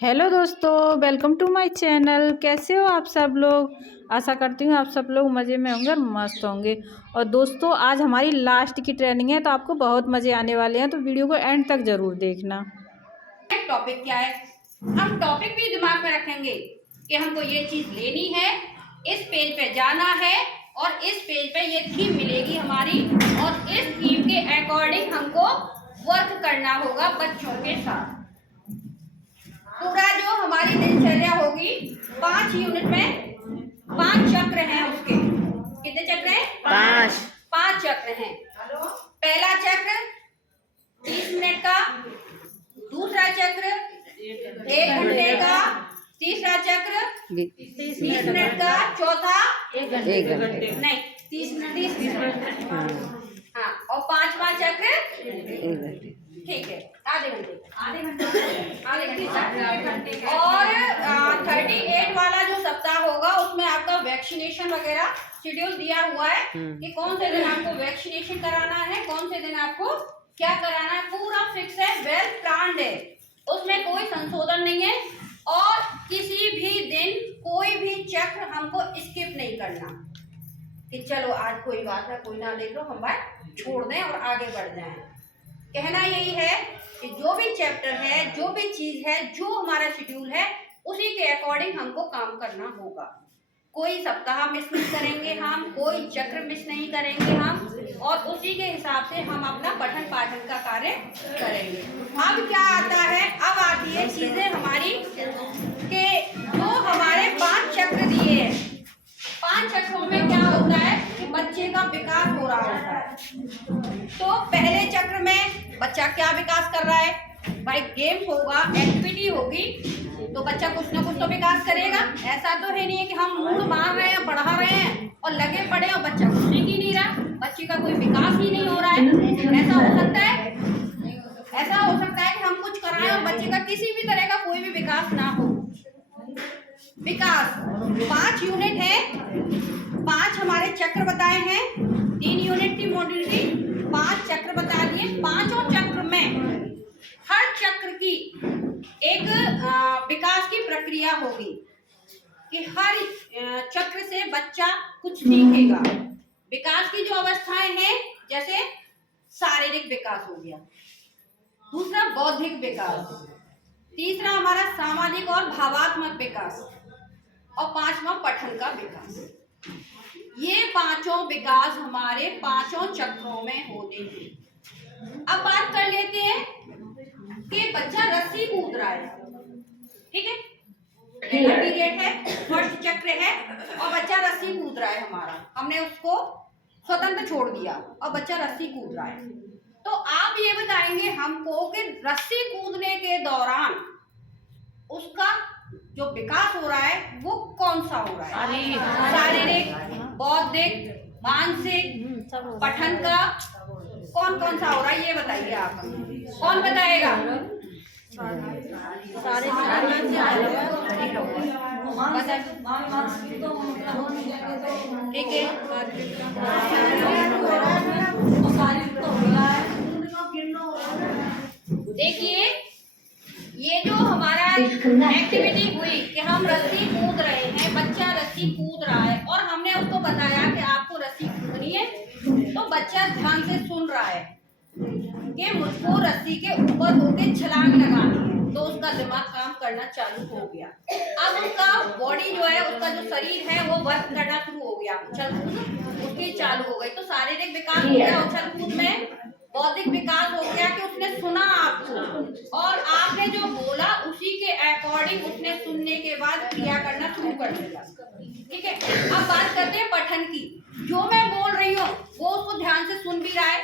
Hello दोस्तों, welcome to my channel. कैसे हो आप सब लोग? आशा करती हूँ आप सब लोग मज़े में होंगे और मस्त होंगे। और दोस्तों, आज हमारी लास्ट की ट्रेनिंग है तो आपको बहुत मज़े आने वाले हैं, तो वीडियो को एंड तक ज़रूर देखना। टॉपिक क्या है, हम टॉपिक भी दिमाग में रखेंगे कि हमको ये चीज़ लेनी है, इस पेज पे जाना है और इस पेज पे ये थीम मिलेगी हमारी, और इस थीम के अकॉर्डिंग हमको वर्क करना होगा बच्चों के साथ। पूरा जो हमारी दिनचर्या होगी 5 यूनिट में 5 चक्र हैं। उसके कितने चक्र हैं? 5 चक्र हैं। पहला चक्र 30 मिनट का, दूसरा चक्र 1 घंटे का, तीसरा चक्र 30 मिनट का, चौथा 1 घंटे नहीं 30 मिनट हाँ, और 5वां चक्र ठीक है आधे घंटे और 38 वाला जो सप्ताह होगा उसमें आपका वैक्सीनेशन वगैरह शेड्यूल दिया हुआ है कि कौन से दिन आपको वैक्सीनेशन कराना है, कौन से दिन आपको क्या कराना है, पूरा फिक्स है, वेल प्लान्ड है, उसमें कोई संशोधन नहीं है। और किसी भी दिन कोई भी चक्र हमको स्किप नहीं करना कि चलो आज कोई बात है, कोई ना देख लो, हम बात छोड़ दें और आगे बढ़ जाएं। कहना यही है कि जो भी चैप्टर है, जो भी चीज है, जो हमारा शेड्यूल है, उसी के अकॉर्डिंग हमको काम करना होगा। कोई सप्ताह मिस नहीं करेंगे हम, कोई चक्र मिस नहीं करेंगे हम, और उसी के हिसाब से हम अपना पठन पाठन का कार्य करेंगे। अब क्या आता है, अब आती है चीजें हमारी कि जो हमारे 5 चक्र दिए हैं, 5 चक्रों में क्या होता है कि बच्चे का विकास हो रहा होता है। तो पहले चक्र में बच्चा क्या विकास कर रहा है भाई? गेम्स होगा, एक्टिविटी होगी, तो बच्चा कुछ ना कुछ तो विकास करेगा। ऐसा तो है नहीं है कि हम मूड मार रहे हैं, पढ़ा रहे हैं और लगे पड़े और बच्चा कुछ सीख ही नहीं रहा, बच्चे का कोई विकास ही नहीं हो रहा है। ऐसा हो सकता है? ऐसा हो सकता है कि हम कुछ कराएं और बच्चे का किसी भी तरह का कोई भी विकास ना हो। विकास 5 यूनिट है, 5 हमारे चक्र बताए हैं, 3 यूनिट की मॉड्यूलिटी, 5 चक्र बता दिए। 5 चक्र में हर चक्र की एक विकास की प्रक्रिया होगी कि हर चक्र से बच्चा कुछ सीखेगा। विकास की जो अवस्थाएं हैं, जैसे शारीरिक विकास हो गया, दूसरा बौद्धिक विकास, तीसरा हमारा सामाजिक और भावात्मक विकास, और 5वां पठन का विकास। ये 5 विकास हमारे 5 चक्रों में होते हैं। अब बात कर लेते हैं कि बच्चा रस्सी कूद रहा है, ठीक है, पहला पीरियड है, फर्स्ट चक्र है, और बच्चा रस्सी कूद रहा है हमारा, हमने उसको स्वतंत्र छोड़ दिया और बच्चा रस्सी कूद रहा है। तो आप ये बताएंगे हमको कि रस्सी कूदने के दौरान उसका जो विकास हो रहा है वो कौन सा हो रहा है? शारीरिक, बौद्धिक, मानसिक, पठन का कौन कौन सा हो रहा है, ये बताइए आप। कौन बताएगा? ठीक है, देखिए ये जो हमारा एक्टिविटी हुई कि हम रस्सी कूद रहे हैं, बच्चा रस्सी कूद रहा है और हमने उसको बताया कि आपको रस्सी कूदनी है, तो बच्चा ध्यान से सुन रहा है कि मुझको रस्सी के ऊपर होके छलांग लगानी है, तो उसका दिमाग काम करना चालू हो गया। अब उसका बॉडी जो है, उसका जो शरीर है वो वर्क करना शुरू हो गया, उछल कूद उसकी चालू हो गई, तो शारीरिक विकास हो गया उछल कूद में। बौद्धिक विकास हो गया कि उसने सुना आपको और आपने जो बोला उसी के अकॉर्डिंग उसने सुनने के बाद क्रिया करना शुरू कर दिया, ठीक है। अब बात करते हैं पठन की। जो मैं बोल रही हूँ वो उसको ध्यान से सुन भी रहा है,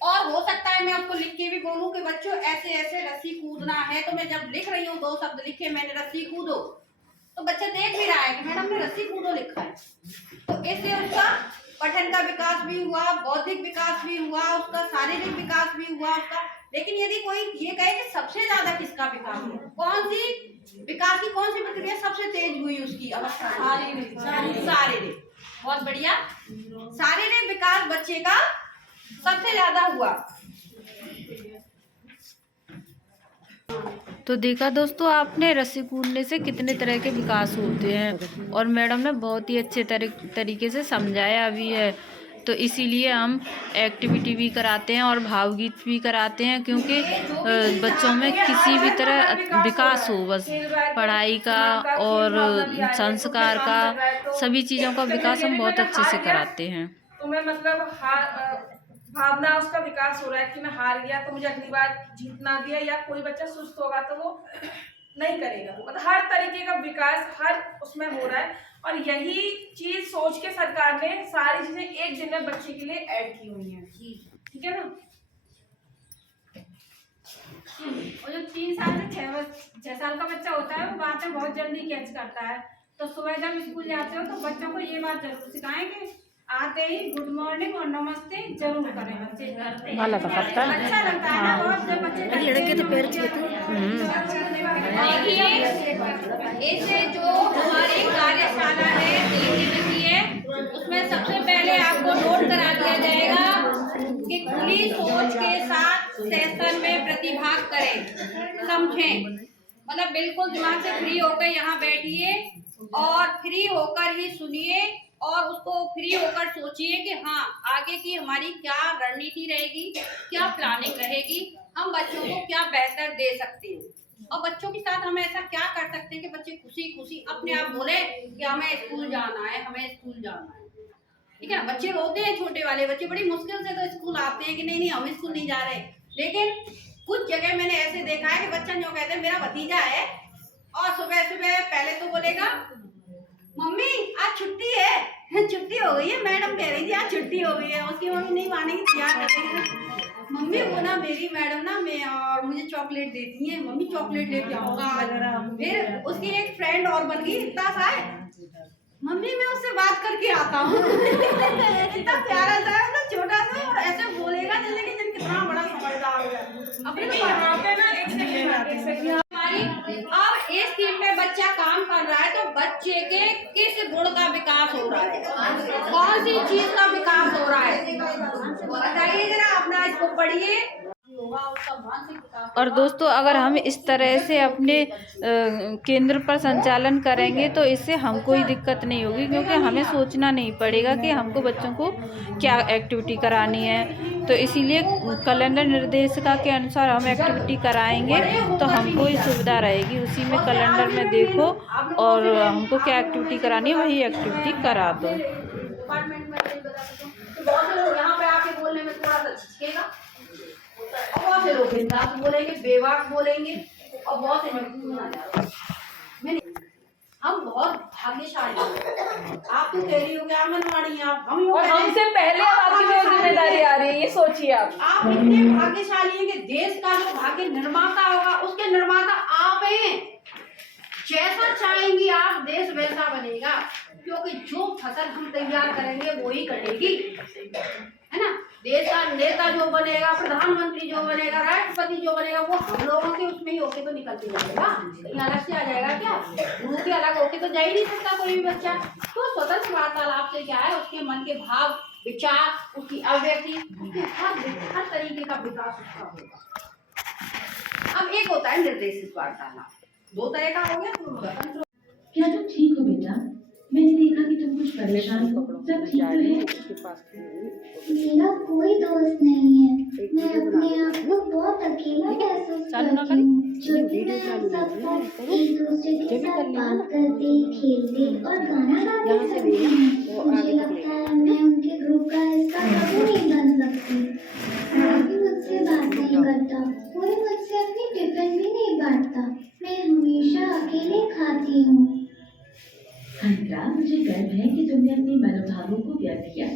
और हो सकता है मैं उसको लिख के भी बोलूं कि बच्चों ऐसे ऐसे रस्सी कूदना है, तो मैं जब लिख रही हूँ 2 शब्द लिखे मैंने रस्सी कूदो, तो बच्चा देख भी रहा है कि मैडम ने रस्सी कूदो लिखा है, तो इससे उसका पठन का विकास भी हुआ, बौद्धिक विकास भी हुआ, उसका शारीरिक विकास भी हुआ उसका। लेकिन यदि कोई ये कहे कि सबसे ज्यादा किसका विकास हुआ, कौन सी विकास की कौन सी प्रक्रिया सबसे तेज हुई उसकी अवस्था? शारीरिक। बहुत बढ़िया, शारीरिक विकास बच्चे का सबसे ज्यादा हुआ। तो देखा दोस्तों आपने, रस्सी कूदने से कितने तरह के विकास होते हैं और मैडम ने बहुत ही अच्छे तरीके से समझाया भी है। तो इसीलिए हम एक्टिविटी भी कराते हैं और भावगीत भी कराते हैं, क्योंकि बच्चों में किसी भी तरह विकास हो, बस पढ़ाई का और संस्कार का, सभी चीज़ों का विकास हम बहुत अच्छे से कराते हैं। तुम्हें मतलब भावना उसका विकास हो रहा है कि मैं हार गया तो मुझे अगली बार जीतना दिया, या कोई बच्चा सुस्त होगा तो वो नहीं करेगा। मतलब हर तरीके का विकास हर उसमें हो रहा है, और यही चीज सोच के सरकार ने सारी चीजें एक दिन में बच्चे के लिए ऐड की हुई हैं। ठीक है ना। और जो 3 साल से 6 साल का बच्चा होता है वो बातें बहुत जल्दी कैच करता है। तो सुबह जब स्कूल जाते हो तो बच्चों को ये बात जरूर सिखाएं कि आते ही गुड मॉर्निंग और नमस्ते जरूर करें। बच्चे करते हैं, अच्छा लगता है ना बहुत जब बच्चे लड़के तो पैर देखिए जो हमारी कार्यशाला है उसमें सबसे पहले आपको नोट करा दिया जाएगा कि खुली सोच के साथ सेशन में प्रतिभाग करें। समझें, मतलब बिल्कुल दिमाग से फ्री होकर यहाँ बैठिए और फ्री होकर ही सुनिए और उसको फ्री होकर सोचिए कि हाँ आगे की हमारी क्या रणनीति रहेगी, क्या प्लानिंग रहेगी, हम बच्चों को क्या बेहतर दे सकते हैं और बच्चों के साथ हम ऐसा क्या कर सकते हैं कि बच्चे खुशी खुशी अपने आप बोले कि हमें स्कूल जाना है, हमें स्कूल जाना है। ठीक है ना। बच्चे रोते हैं, छोटे वाले बच्चे बड़ी मुश्किल से तो स्कूल आते हैं कि नहीं नहीं हम स्कूल नहीं जा रहे। लेकिन कुछ जगह मैंने ऐसे देखा है कि बच्चा जो कहते हैं मेरा भतीजा है और सुबह सुबह पहले तो बोलेगा मम्मी आज छुट्टी है, छुट्टी हो गई है, मैडम कह रही थी आज छुट्टी हो गई है। उसकी मम्मी नहीं मानेगी, क्या करेगी, मम्मी वो ना मेरी मैडम ना मैं और मुझे चॉकलेट देती है, मम्मी चॉकलेट लेके आऊंगा आज। फिर उसकी एक फ्रेंड और बन गई इतना सा है, मम्मी मैं उससे बात करके आता हूँ। इतना प्यारा सा है ना, छोटा सा, और ऐसे बोलेगा जैसे कि कितना बड़ा समझदार हो जाए। अपने अब इस टीम में बच्चा काम कर रहा है तो बच्चे के किस गुण का विकास हो रहा है, कौन सी चीज का विकास हो रहा है, बताइए जरा। अपना इसको पढ़िए। और दोस्तों अगर हम इस तरह से अपने केंद्र पर संचालन करेंगे तो इससे हमको कोई दिक्कत नहीं होगी, क्योंकि हमें सोचना नहीं पड़ेगा कि हमको बच्चों को क्या एक्टिविटी करानी है। तो इसीलिए कैलेंडर निर्देशिका के अनुसार हम एक्टिविटी कराएंगे तो हमको ही सुविधा रहेगी। उसी में कैलेंडर में देखो और हमको क्या एक्टिविटी करानी है वही एक्टिविटी करा दो। यहाँ पे आके बोलने में थोड़ा सा झिझकेगा और बहुत से लोग बिंदास बोलेंगे, बेवाक बोलेंगे और बहुत से हम बहुत भाग्यशाली हैं। आप तो कह रही हो कि आंगनवाड़ी आप हम और हमसे पहले आपकी जो जिम्मेदारी आ रही है, ये सोचिए आप इतने भाग्यशाली हैं कि देश का जो भाग्य निर्माता होगा उसके निर्माता आप हैं। जैसा चाहेंगी आप देश वैसा बनेगा, क्योंकि जो फसल हम तैयार करेंगे वो ही कटेगी, है ना। देश का नेता जो बनेगा, प्रधानमंत्री जो बनेगा, राष्ट्रपति जो बनेगा, वो हम लोगों के उसमें ही होके तो निकल के जाएगा, कहीं अलग से आ जाएगा क्या? गुरु के अलग होके तो जा ही नहीं सकता कोई भी बच्चा। तो स्वतंत्र वार्तालाप से क्या है, उसके मन के भाव विचार, उसकी अभिव्यक्ति, उसके हर तरीके का विकास उसका होगा। अब एक होता है निर्देशित वार्तालाप, 2 तरह का हो गया। क्या तुम ठीक हो बेटा? मैंने देखा कि तुम कुछ परेशान हो, सब ठीक तो है? मेरा कोई दोस्त नहीं है, मैं अपने आप को बहुत अकेला महसूस करती हूँ। जब भी मैं आप सबको एक दूसरे के साथ बात करते, खेलते और गाना गाते देखती हूँ, मुझे लगता है मैं उनके ग्रुप का हिस्सा कभी नहीं बन सकती। कोई भी मुझसे बात नहीं करता, कोई मुझसे अपनी टिफिन भी नहीं बांटता, मैं हमेशा अकेले खाती हूँ। अंतरा, मुझे गर्व है कि तुमने अपने मनोभावों को व्यक्त किया।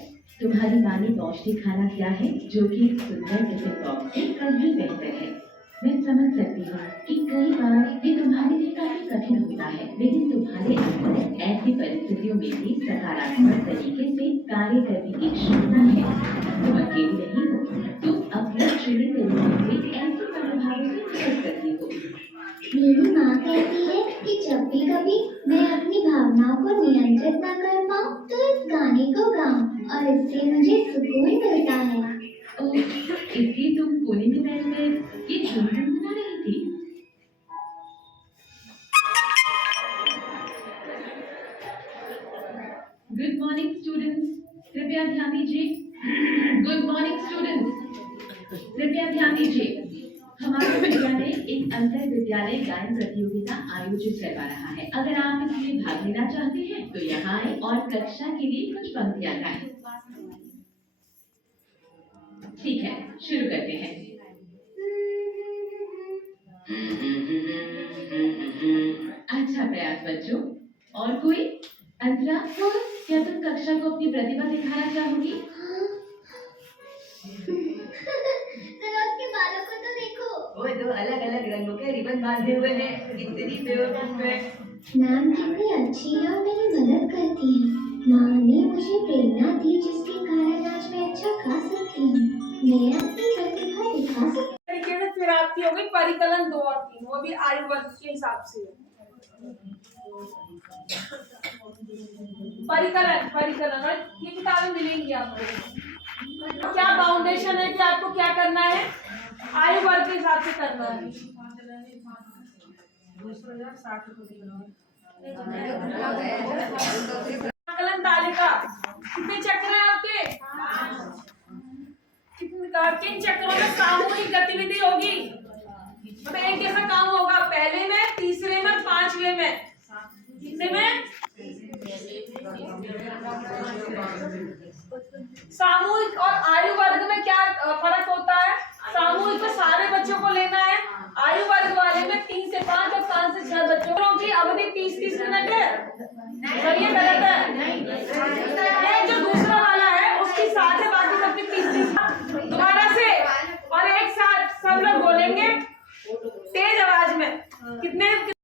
तुम्हारी माँ ने पौष्टिक खाना दिया है जो कि एक सुंदर टिफिन बॉक्स से कहीं बेहतर है। मैं समझ सकती हूँ कि कई बार ये तुम्हारे लिए काफी कठिन होता है, लेकिन तुम्हारे अंदर ऐसी परिस्थितियों में भी सकारात्मक तरीके से कार्य करने की क्षमता है। तुम अकेली नहीं हो, तुम अपने चुने तरीके से ऐसे मनोभावों से निकल सकती हो। मेरी माँ कहती है कि जब भी कभी मैं अपनी भावनाओं को नियंत्रित न कर पाऊँ तो इस गाने को गाऊं और इससे मुझे सुकून मिलता है। इसलिए तुम कोने में बैठकर ये झूम गुनगुना रही थी? गुड मॉर्निंग स्टूडेंट्स, कृपया ध्यान दीजिए। गुड मॉर्निंग स्टूडेंट्स, कृपया ध्यान दीजिए। हमारा विद्यालय एक अंतर विद्यालय गायन प्रतियोगिता आयोजित करवा रहा है। अगर आप इसमें भाग लेना चाहते हैं तो यहाँ आए और कक्षा के लिए कुछ पंक्तियां गाएं। ठीक है, शुरू करते हैं। अच्छा प्रयास बच्चों। और कोई? अंतरा, क्या तुम कक्षा को अपनी प्रतिभा दिखाना चाहोगी? जरा उसके बालों को तो देखो। वो दो अलग अलग रंगों के रिबन बांधे हुए हैं, कितनी बेवकूफ है। मैम कितनी अच्छी है और मेरी मदद करती है। माँ ने मुझे प्रेरणा दी जिसके कारण आज मैं अच्छा गा सकती हूँ। मैं अपनी प्रतिभा दिखा सकती तरीके से फिर आपकी हो गई परिकलन 2 और 3, वो भी आयु वर्ग के हिसाब से। परिकलन परिकलन और ये किताबें मिलेंगी आपको। क्या फाउंडेशन है कि आपको क्या करना है, आयु वर्ग के हिसाब से करना है। आकलन तालिका कितने चक्र हैं आपके? किन चक्रों में सामूहिक गतिविधि होगी? मतलब एक जैसा काम होगा, पहले में, तीसरे में, 5वें में। कितने में? सामूहिक और आयु वर्ग में क्या फर्क होता है? सामूहिक में सारे बच्चों को लेना है, आयु वर्ग वाले में 3 से 5 और 5 से 6 बच्चों की अवधि 30-30 मिनट है। सही है गलत है?